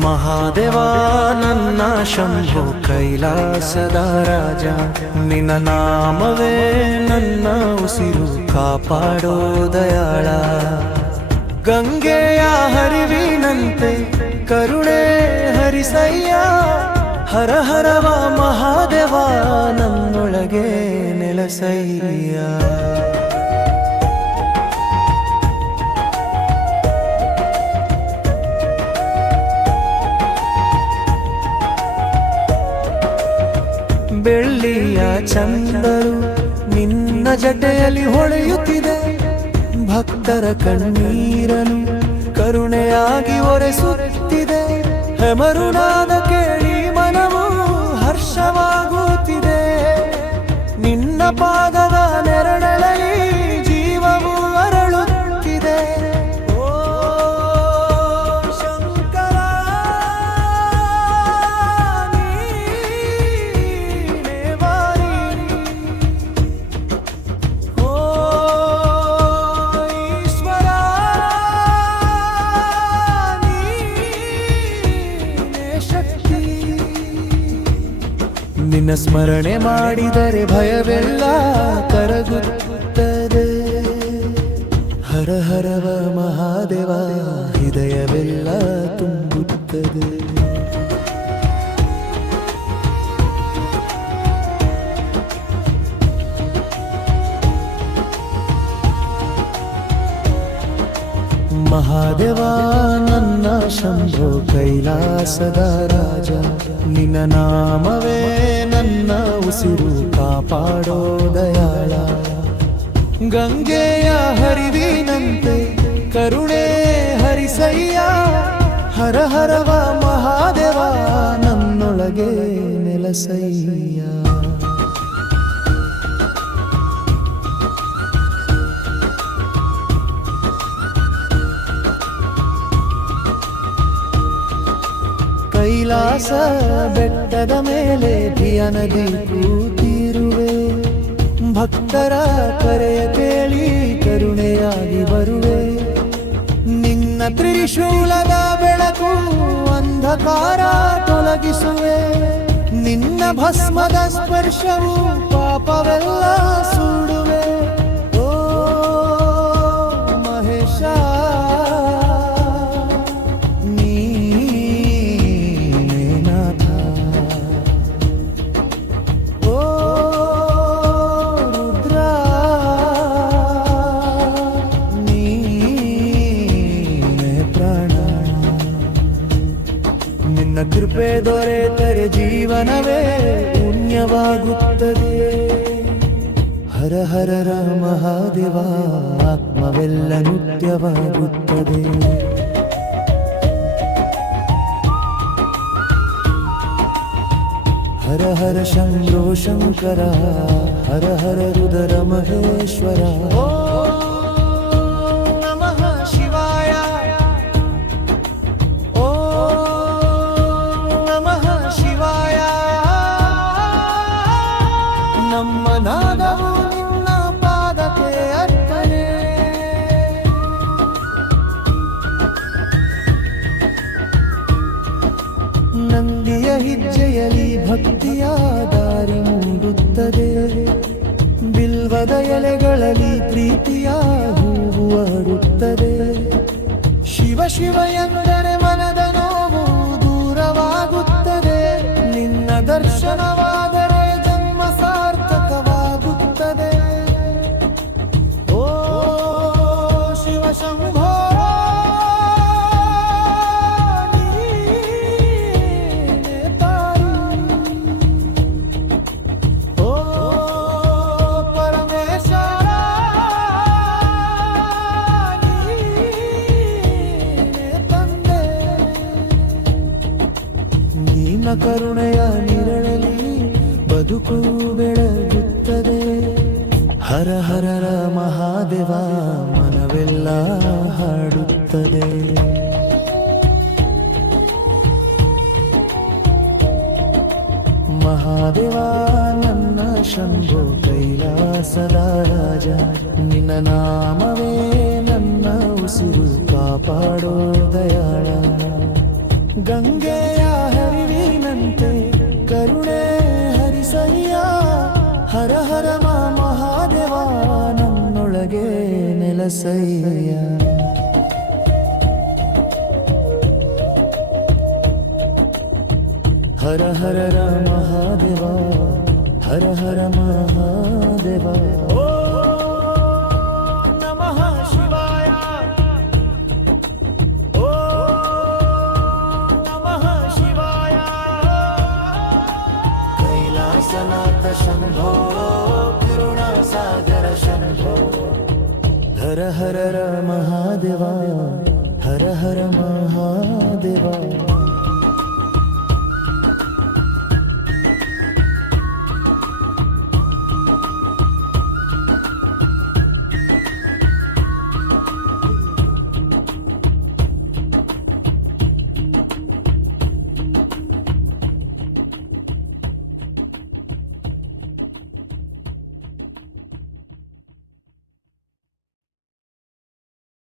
ಮಹಾದೇವ ನನ್ನ ಶಂಭು ಕೈಲಾಸದ ರಾಜ, ನಿನ್ನ ನಾಮವೇ ನನ್ನ ಉಸಿರು ಕಾಪಾಡೋ ದಯಾಳ. ಗಂಗೆಯ ಹರಿವಿನಂತೆ ಕರುಣೆ ಹರಿಸಯ್ಯ, ಹರ ಹರವ ಮಹಾದೇವ ನನ್ನೊಳಗೆ ನೆಲೆಸಯ್ಯ. ಬೆಳ್ಳಿಯ ಚಂದರು ನಿನ್ನ ಜಟೆಯಲ್ಲಿ ಹೊಳೆಯುತ್ತಿದೆ, ಭಕ್ತರ ಕಣ್ಣೀರನು ಕರುಣೆಯಾಗಿ ಒರೆಸುತ್ತಿದೆ. ಹೆಮರುನಾದ ಕೇಳಿ ಮನವು ಹರ್ಷವಾಗುತ್ತಿದೆ, ನಿನ್ನ ಪಾದದ ನೆರಳಲ್ಲಿ ಜೀವವು ಅರಳುತ್ತಿದೆ. ಓ ಶಂಕರ ನೀನೇ ವಾರಿ, ಓ ಈಶ್ವರ ನೀನೇ ಶಕ್ತಿ. ನಿನ್ನ ಸ್ಮರಣೆ ಮಾಡಿದರೆ ಭಯವೆಲ್ಲ ಕರಗುತ್ತದೆ. ಹರ ಹರವ ಮಹಾದೇವ ಹೃದಯವೆಲ್ಲ ತುಂಬುತ್ತದೆ. ಮಹಾದೇವ ನನ್ನ ಶಂಭೋ ಕೈಲಾಸದ ರಾಜ, ನಿನ್ನ ನಾಮವೇ ನನ್ನ ಉಸಿರು ಕಾಪಾಡೋ ದಯಾಳ. ಗಂಗೆಯ ಹರಿವಿನಂತೆ ಕರುಣೆ ಹರಿಸಯ್ಯ, ಹರ ಹರವ ಮಹಾದೇವ ನನ್ನೊಳಗೆ ನೆಲೆಸಯ್ಯ. ಕೈಲಾಸ ಬೆಟ್ಟದ ಮೇಲೆ ಧ್ಯಾನದಿ ಕೂತಿರುವೆ, ಭಕ್ತರ ಕರೆಯ ಕೇಳಿ ಕರುಣೆಯಾಗಿ ಬರುವೆ. ನಿನ್ನ ತ್ರಿಶೂಲದ ಬೆಳಕು ಅಂಧಕಾರ ತೊಲಗಿಸುವೆ, ನಿನ್ನ ಭಸ್ಮದ ಸ್ಪರ್ಶವು ಪಾಪವೆಲ್ಲ ಸುಡುವೆ. ಓ ಮಹೇಶ ಕೃಪೆ ದೊರೆತರೆ ಜೀವನವೇ ಪುಣ್ಯವಾಗುತ್ತದೆ. ಹರ ಹರರ ಮಹಾದೇವ ಆತ್ಮವೆಲ್ಲ ನಿತ್ಯವಾಗುತ್ತದೆ. ಹರ ಹರ ಶಂಭೋ ಶಂಕರ, ಹರ ಹರ ರುದರ ಮಹೇಶ್ವರ. ನಮ್ಮ ನಾದವು ನಿನ್ನ ಪಾದಕ್ಕೆ ಅರ್ಪಣೆ, ನಂದಿಯ ಹೆಜ್ಜೆಯಲ್ಲಿ ಭಕ್ತಿಯ ದಾರಿ ಮೂಡುತ್ತದೆ. ಬಿಲ್ವದ ಎಲೆಗಳಲ್ಲಿ ಪ್ರೀತಿಯ ಹೂವು ಅರಳುತ್ತದೆ. ಶಿವ ಶಿವ ಎಂದರೆ ಮನದ ನೋವು ದೂರವಾಗುತ್ತದೆ. ನಿನ್ನ ದರ್ಶನವಾದರೆ ಸಾರ್ಥಕವಾಗುತ್ತದೆ. ಓ ಶಿವ ಶಂಭೋ ನೀನೇ ತಾಯಿ, ಓ ಪರಮೇಶ್ವರ ನೀನೇ ತಂದೆ. ನಿನ್ನ ಕರುಣೆಯ ನಿರಳಲಿ ಬದುಕು ಬೆಳಗುತ್ತದೆ. ಹರ ಹರರ ಮಹಾದೇವ ಮನವೆಲ್ಲ ಹಾಡುತ್ತದೆ. ಮಹಾದೇವ ನನ್ನ ಶಂಭೋ ಕೈಲಾಸದ ರಾಜ, ನಿನ್ನ ನಾಮವೇ ನನ್ನ ಉಸಿರು ಕಾಪಾಡೋ ದಯಾಳ. ಗಂಗ ಹರ ಹರ ಮಹಾದೇವ ಹರ ಹರ ಮಹಾದೇವ ಓಂ ನಮಃ ಶಿವಾಯ ಓಂ ನಮಃ ಶಿವಾಯ ಕೈಲಾಸನಾಥ ಶಂಭೋ ಕರುಣಾಸಾಗರ ಶಂಭೋ ಹರ ಹರ ಮಹಾದೇವ ಹರ ಹರ ಮಹಾದೇವ